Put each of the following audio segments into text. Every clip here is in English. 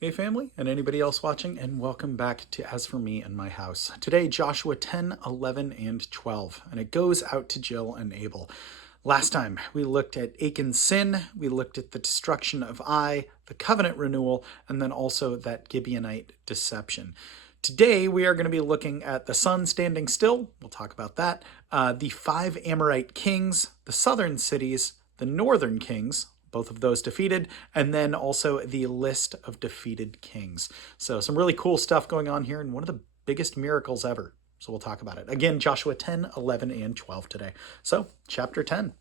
Hey family, and anybody else watching, and welcome back to As For Me and My House. Today, Joshua 10, 11, and 12, and it goes out to Jill and Abel. Last time, we looked at Achan's sin, we looked at the destruction of Ai, the covenant renewal, and then also that Gibeonite deception. Today, we are going to be looking at the sun standing still. We'll talk about that. The five Amorite kings, the southern cities, the northern kings, both of those defeated, and then also the list of defeated kings. So some really cool stuff going on here, and one of the biggest miracles ever. So we'll talk about it. Again, Joshua 10, 11, and 12 today. So, chapter 10.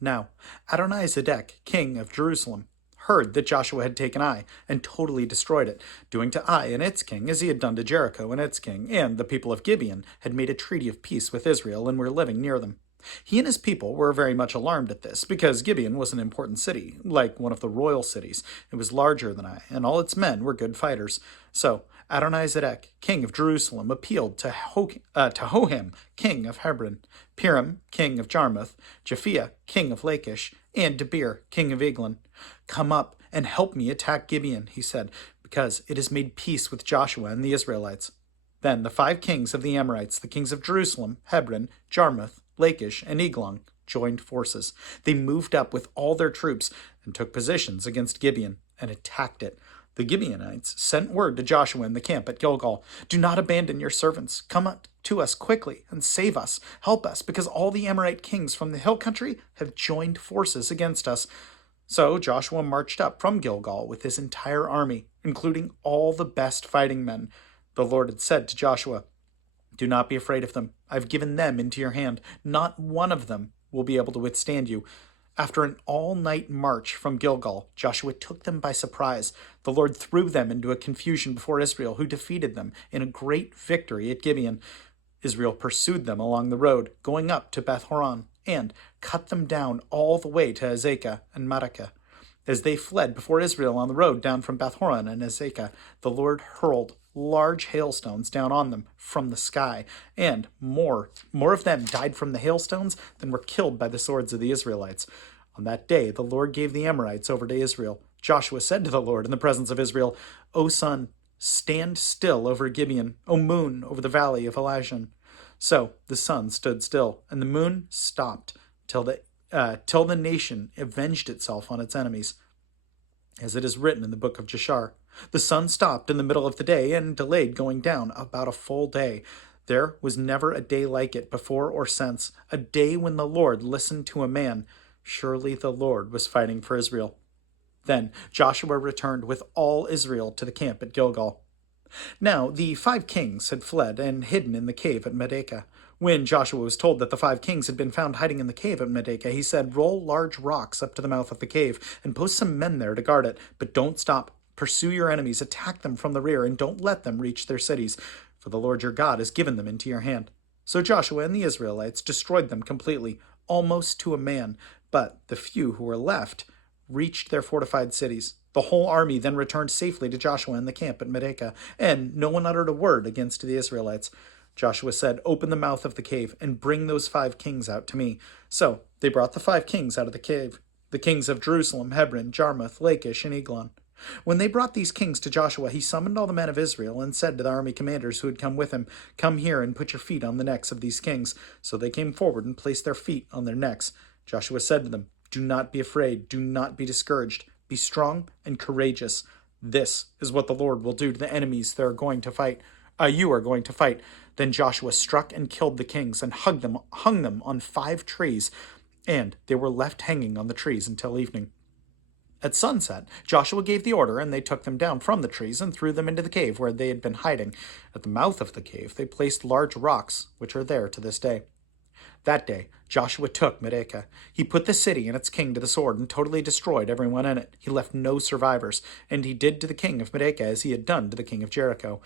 Now, Adonai-Zedek, king of Jerusalem, heard that Joshua had taken Ai and totally destroyed it, doing to Ai and its king as he had done to Jericho and its king, and the people of Gibeon had made a treaty of peace with Israel and were living near them. He and his people were very much alarmed at this, because Gibeon was an important city, like one of the royal cities. It was larger than Ai, and all its men were good fighters. So Adonai-Zedek, king of Jerusalem, appealed to Hoham, king of Hebron, Piram, king of Jarmuth, Japhia, king of Lachish, and Debir, king of Eglon. "Come up and help me attack Gibeon," he said, "because it has made peace with Joshua and the Israelites." Then the five kings of the Amorites, the kings of Jerusalem, Hebron, Jarmuth, Lachish, and Eglon, joined forces. They moved up with all their troops and took positions against Gibeon and attacked it. The Gibeonites sent word to Joshua in the camp at Gilgal, "Do not abandon your servants. Come up to us quickly and save us. Help us, because all the Amorite kings from the hill country have joined forces against us." So Joshua marched up from Gilgal with his entire army, including all the best fighting men. The Lord had said to Joshua, "Do not be afraid of them. I've given them into your hand. Not one of them will be able to withstand you." After an all-night march from Gilgal, Joshua took them by surprise. The Lord threw them into a confusion before Israel, who defeated them in a great victory at Gibeon. Israel pursued them along the road, going up to Beth Horon, and cut them down all the way to Azekah and Marakah. As they fled before Israel on the road down from Beth Horon and Azekah, the Lord hurled large hailstones down on them from the sky, and more of them died from the hailstones than were killed by the swords of the Israelites. On that day the Lord gave the Amorites over to Israel. Joshua said to the Lord in the presence of Israel, "O sun, stand still over Gibeon, O moon, over the valley of Elishon." So the sun stood still, and the moon stopped till the nation avenged itself on its enemies, as it is written in the book of Jashar. The sun stopped in the middle of the day and delayed going down about a full day. There was never a day like it before or since, a day when the Lord listened to a man. Surely the Lord was fighting for Israel. Then Joshua returned with all Israel to the camp at Gilgal. Now the five kings had fled and hidden in the cave at Medekah. When Joshua was told that the five kings had been found hiding in the cave at Medekah, he said, "Roll large rocks up to the mouth of the cave and post some men there to guard it, but don't stop. Pursue your enemies, attack them from the rear, and don't let them reach their cities, for the Lord your God has given them into your hand." So Joshua and the Israelites destroyed them completely, almost to a man, but the few who were left reached their fortified cities. The whole army then returned safely to Joshua in the camp at Medekah, and no one uttered a word against the Israelites. Joshua said, "Open the mouth of the cave and bring those five kings out to me." So they brought the five kings out of the cave, the kings of Jerusalem, Hebron, Jarmuth, Lachish, and Eglon. When they brought these kings to Joshua, he summoned all the men of Israel and said to the army commanders who had come with him, "Come here and put your feet on the necks of these kings." So they came forward and placed their feet on their necks. Joshua said to them, "Do not be afraid, do not be discouraged. Be strong and courageous. This is what the Lord will do to the enemies you are going to fight." Then Joshua struck and killed the kings and hung them on 5 trees, and they were left hanging on the trees until evening. At sunset, Joshua gave the order, and they took them down from the trees and threw them into the cave where they had been hiding. At the mouth of the cave, they placed large rocks, which are there to this day. That day, Joshua took Medekah. He put the city and its king to the sword and totally destroyed everyone in it. He left no survivors, and he did to the king of Medekah as he had done to the king of Jericho.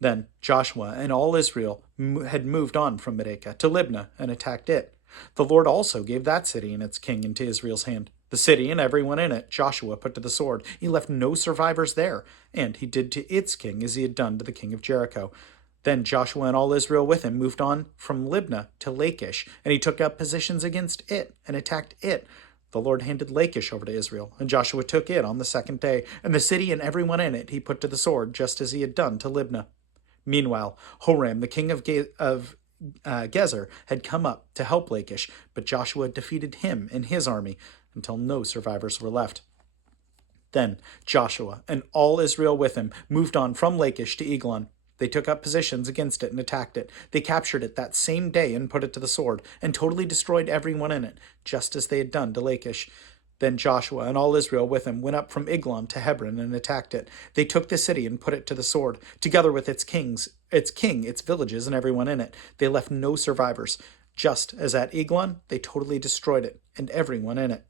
Then Joshua and all Israel had moved on from Medekah to Libnah and attacked it. The Lord also gave that city and its king into Israel's hand. The city and everyone in it Joshua put to the sword. He left no survivors there, and he did to its king as he had done to the king of Jericho. Then Joshua and all Israel with him moved on from Libnah to Lachish, and he took up positions against it and attacked it. The Lord handed Lachish over to Israel, and Joshua took it on the second day, and the city and everyone in it he put to the sword, just as he had done to Libnah. Meanwhile, Horam, the king of Gezer, had come up to help Lachish, but Joshua defeated him and his army until no survivors were left. Then Joshua and all Israel with him moved on from Lachish to Eglon. They took up positions against it and attacked it. They captured it that same day and put it to the sword, and totally destroyed everyone in it, just as they had done to Lachish. Then Joshua and all Israel with him went up from Eglon to Hebron and attacked it. They took the city and put it to the sword, together with its king, its villages, and everyone in it. They left no survivors. Just as at Eglon, they totally destroyed it, and everyone in it.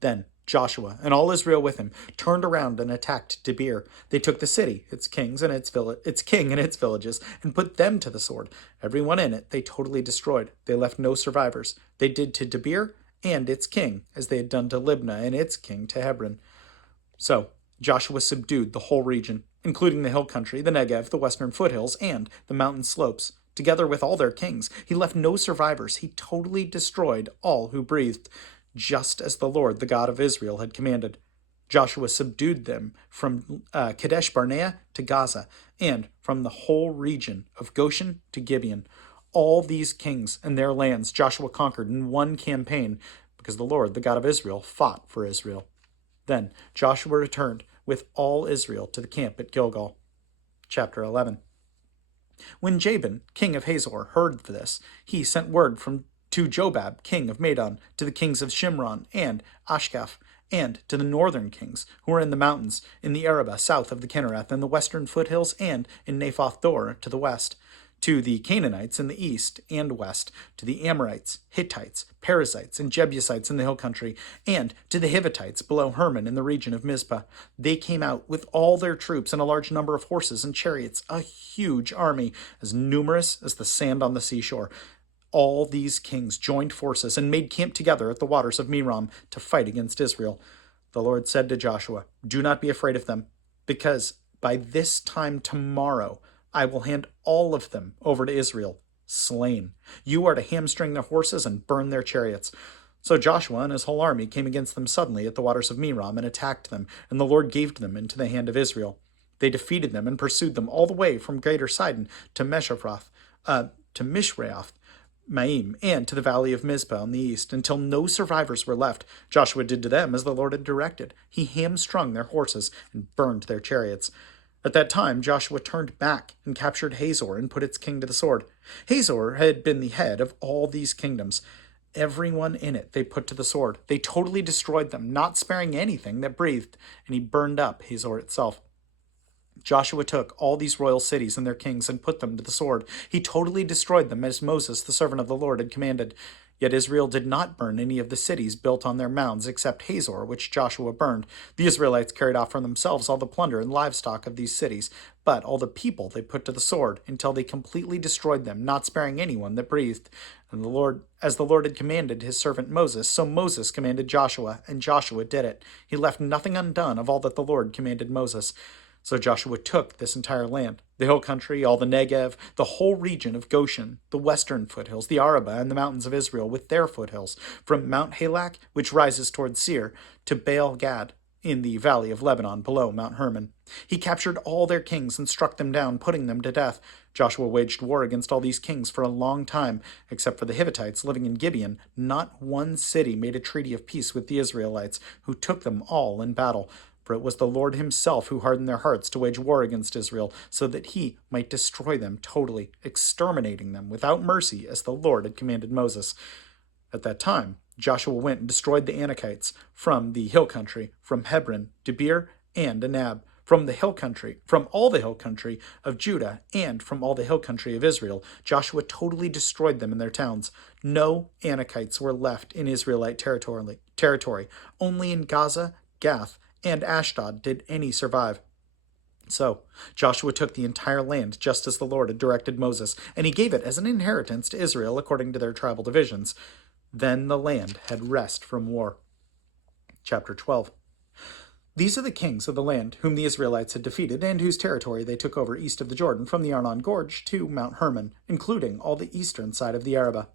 Then Joshua and all Israel with him turned around and attacked Debir. They took the city, its king and its villages, and put them to the sword. Everyone in it they totally destroyed. They left no survivors. They did to Debir and its king as they had done to Libnah and its king to Hebron. So Joshua subdued the whole region, including the hill country, the Negev, the western foothills, and the mountain slopes, together with all their kings. He left no survivors. He totally destroyed all who breathed, just as the Lord, the God of Israel, had commanded. Joshua subdued them from Kadesh Barnea to Gaza, and from the whole region of Goshen to Gibeon. All these kings and their lands Joshua conquered in one campaign, because the Lord, the God of Israel, fought for Israel. Then Joshua returned with all Israel to the camp at Gilgal. Chapter 11. When Jabin, king of Hazor, heard this, he sent word to Jobab, king of Madon, to the kings of Shimron and Ashkaf, and to the northern kings, who were in the mountains, in the Arabah, south of the Kinnereth, and the western foothills, and in Naphoth Dor to the west, to the Canaanites in the east and west, to the Amorites, Hittites, Perizzites, and Jebusites in the hill country, and to the Hivitites below Hermon in the region of Mizpah. They came out with all their troops and a large number of horses and chariots, a huge army, as numerous as the sand on the seashore. All these kings joined forces and made camp together at the waters of Merom to fight against Israel. The Lord said to Joshua, "Do not be afraid of them, because by this time tomorrow I will hand all of them over to Israel, slain. You are to hamstring their horses and burn their chariots." So Joshua and his whole army came against them suddenly at the waters of Merom and attacked them, and the Lord gave them into the hand of Israel. They defeated them and pursued them all the way from Greater Sidon to Mishraoth, Maim, and to the valley of Mizpah on the east, until no survivors were left. Joshua did to them as the Lord had directed. He hamstrung their horses and burned their chariots. At that time Joshua turned back and captured Hazor and put its king to the sword. Hazor had been the head of all these kingdoms. Everyone in it they put to the sword. They totally destroyed them, not sparing anything that breathed, and he burned up Hazor itself. Joshua took all these royal cities and their kings and put them to the sword. He totally destroyed them as Moses, the servant of the Lord, had commanded. Yet Israel did not burn any of the cities built on their mounds except Hazor, which Joshua burned. The Israelites carried off for themselves all the plunder and livestock of these cities, but all the people they put to the sword until they completely destroyed them, not sparing anyone that breathed. And as the Lord had commanded his servant Moses, so Moses commanded Joshua, and Joshua did it. He left nothing undone of all that the Lord commanded Moses. So Joshua took this entire land, the hill country, all the Negev, the whole region of Goshen, the western foothills, the Arabah, and the mountains of Israel with their foothills, from Mount Halak, which rises toward Seir, to Baal Gad, in the valley of Lebanon below Mount Hermon. He captured all their kings and struck them down, putting them to death. Joshua waged war against all these kings for a long time. Except for the Hivitites living in Gibeon, not one city made a treaty of peace with the Israelites, who took them all in battle. For it was the Lord himself who hardened their hearts to wage war against Israel, so that he might destroy them totally, exterminating them without mercy, as the Lord had commanded Moses. At that time Joshua went and destroyed the Anakites from the hill country, from Hebron, Debir, and Anab, from all the hill country of Judah, and from all the hill country of Israel. Joshua totally destroyed them in their towns. No Anakites were left in Israelite territory. Only in Gaza, Gath, and Ashdod did any survive. So Joshua took the entire land just as the Lord had directed Moses, and he gave it as an inheritance to Israel according to their tribal divisions. Then the land had rest from war. Chapter 12. These are the kings of the land whom the Israelites had defeated, and whose territory they took over east of the Jordan from the Arnon Gorge to Mount Hermon, including all the eastern side of the Arabah.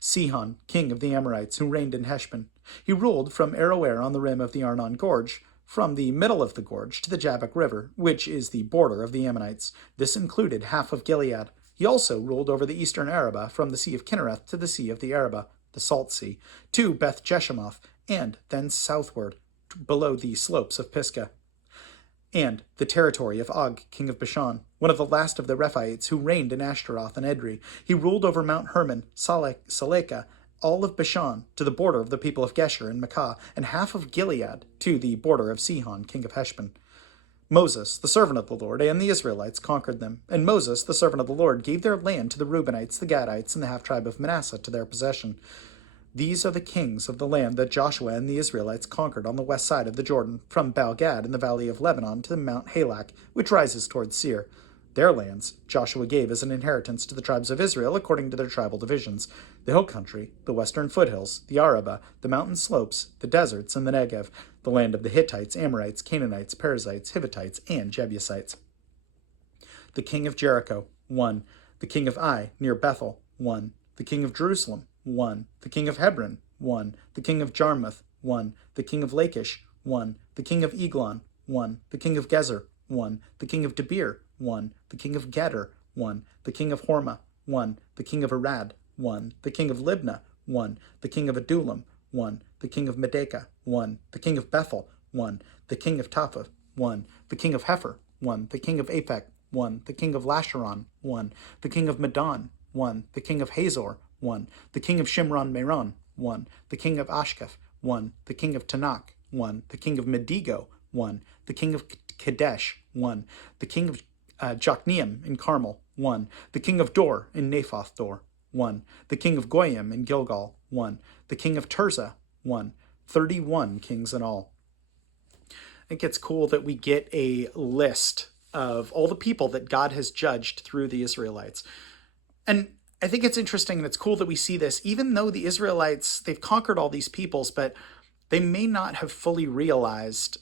Sihon, king of the Amorites, who reigned in Heshbon. He ruled from Aroer on the rim of the Arnon Gorge, from the middle of the gorge to the Jabbok River, which is the border of the Ammonites. This included half of Gilead. He also ruled over the eastern Arabah, from the Sea of Kinnereth to the Sea of the Arabah, the Salt Sea, to Beth Jeshemoth, and then southward, below the slopes of Pisgah, and the territory of Og, king of Bashan, one of the last of the Rephaites who reigned in Ashtaroth and Edrei. He ruled over Mount Hermon, Salekah, all of Bashan, to the border of the people of Gesher and Makkah, and half of Gilead, to the border of Sihon, king of Heshbon. Moses, the servant of the Lord, and the Israelites conquered them. And Moses, the servant of the Lord, gave their land to the Reubenites, the Gadites, and the half-tribe of Manasseh to their possession. These are the kings of the land that Joshua and the Israelites conquered on the west side of the Jordan, from Baal-Gad in the valley of Lebanon to Mount Halak, which rises towards Seir. Their lands Joshua gave as an inheritance to the tribes of Israel according to their tribal divisions: the hill country, the western foothills, the Arabah, the mountain slopes, the deserts, and the Negev, the land of the Hittites, Amorites, Canaanites, Perizzites, Hivitites, and Jebusites. The king of Jericho, 1. The king of Ai, near Bethel, 1. The king of Jerusalem, 1. The king of Hebron, 1. The king of Jarmuth, 1. The king of Lachish, 1. The king of Eglon, 1. The king of Gezer, 1. The king of Debir, 1. The king of Geder, 1. The king of Hormah, 1. The king of Arad, 1. The king of Libnah, 1. The king of Adullam, 1. The king of Medekah, 1. The king of Bethel, 1. The king of Taphath, 1. The king of Hepher, 1. The king of Aphek, 1. The king of Lasharon, 1. The king of Madon, 1. The king of Hazor, 1. The king of Shimron Meron, 1. The king of Ashkef, 1. The king of Tanakh, 1. The king of Medigo, 1. The king of Kadesh, 1. The king of Jokneam in Carmel, 1. The king of Dor in Naphoth Dor, 1. The king of Goyim in Gilgal, 1. The king of Tirzah, 1. 31 kings in all. I think it's cool that we get a list of all the people that God has judged through the Israelites. And I think it's interesting and it's cool that we see this, even though the Israelites, they've conquered all these peoples, but they may not have fully realized.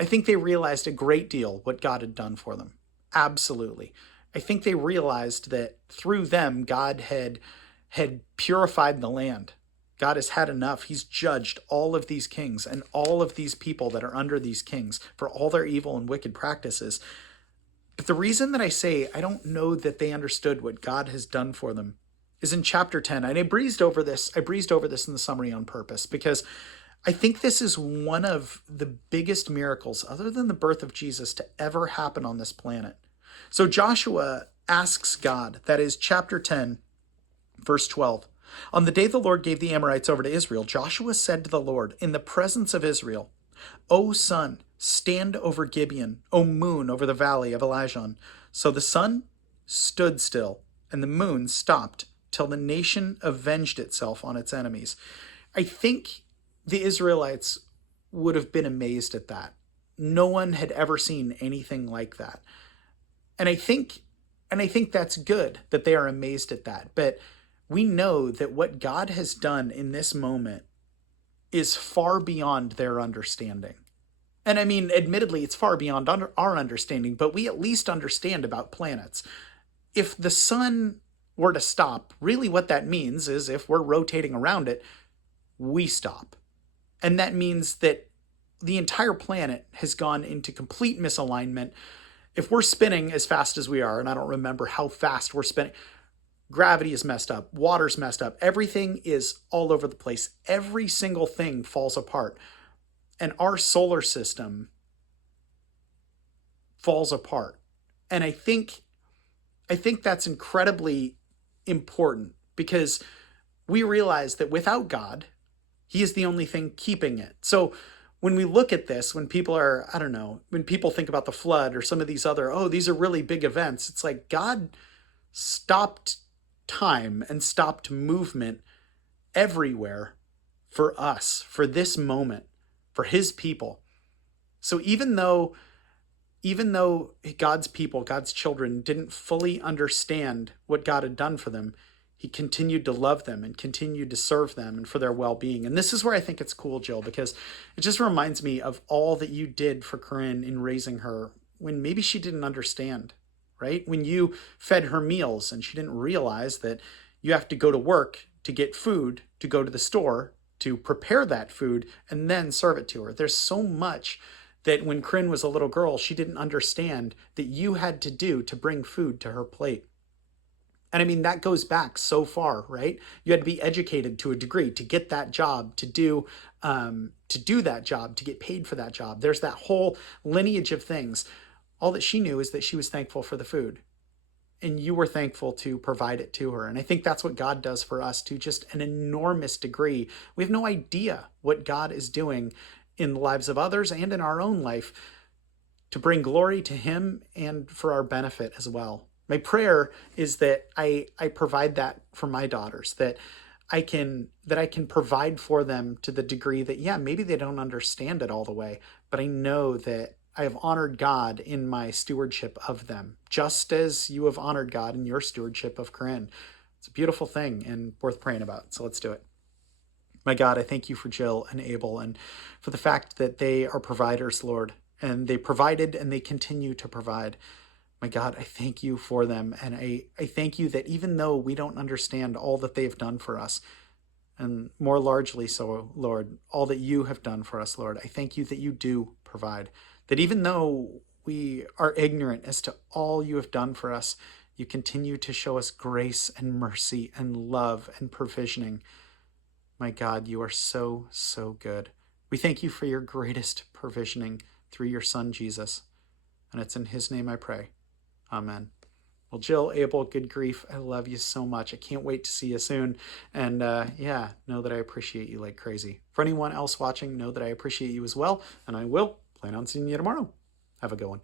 I think they realized a great deal what God had done for them. Absolutely. I think they realized that through them, God had purified the land. God has had enough. He's judged all of these kings and all of these people that are under these kings for all their evil and wicked practices. But the reason that I say I don't know that they understood what God has done for them is in chapter 10. And I breezed over this in the summary on purpose, because I think this is one of the biggest miracles, other than the birth of Jesus, to ever happen on this planet. So Joshua asks God, that is chapter 10, verse 12. On the day the Lord gave the Amorites over to Israel, Joshua said to the Lord in the presence of Israel, O sun, stand over Gibeon, O moon, over the valley of Elijah. So the sun stood still, and the moon stopped, till the nation avenged itself on its enemies. I think the Israelites would have been amazed at that. No one had ever seen anything like that. And I think that's good that they are amazed at that. But we know that what God has done in this moment is far beyond their understanding. And I mean, admittedly, it's far beyond our understanding, but we at least understand about planets. If the sun were to stop, really what that means is if we're rotating around it, we stop. And that means that the entire planet has gone into complete misalignment. If we're spinning as fast as we are, and I don't remember how fast we're spinning, gravity is messed up, water's messed up, everything is all over the place. Every single thing falls apart. And our solar system falls apart. And I think that's incredibly important, because we realize that without God, He is the only thing keeping it. So when we look at this, when people are, when people think about the flood or some of these other, these are really big events, it's like God stopped time and stopped movement everywhere for us, for this moment, for His people. So even though God's people, God's children, didn't fully understand what God had done for them, He continued to love them and continued to serve them and for their well-being. And this is where I think it's cool, Jill, because it just reminds me of all that you did for Corinne in raising her when maybe she didn't understand, right? When you fed her meals and she didn't realize that you have to go to work to get food, to go to the store, to prepare that food and then serve it to her. There's so much that when Corinne was a little girl, she didn't understand that you had to do to bring food to her plate. And I mean, that goes back so far, right? You had to be educated to a degree to get that job, to do that job, to get paid for that job. There's that whole lineage of things. All that she knew is that she was thankful for the food. And you were thankful to provide it to her. And I think that's what God does for us to just an enormous degree. We have no idea what God is doing in the lives of others and in our own life to bring glory to him and for our benefit as well. My prayer is that I provide that for my daughters, that I can provide for them to the degree that, yeah, maybe they don't understand it all the way, but I know that I have honored God in my stewardship of them, just as you have honored God in your stewardship of Corinne. It's a beautiful thing and worth praying about. So let's do it. My God, I thank you for Jill and Abel and for the fact that they are providers, Lord, and they provided and they continue to provide. My God, I thank you for them. And I thank you that even though we don't understand all that they've done for us, and more largely so, Lord, all that you have done for us, Lord, I thank you that you do provide. That even though we are ignorant as to all you have done for us, you continue to show us grace and mercy and love and provisioning. My God, you are so, so good. We thank you for your greatest provisioning through your Son, Jesus. And it's in his name I pray. Amen. Well, Jill, Abel, good grief. I love you so much. I can't wait to see you soon. And yeah, know that I appreciate you like crazy. For anyone else watching, know that I appreciate you as well. And I will plan on seeing you tomorrow. Have a good one.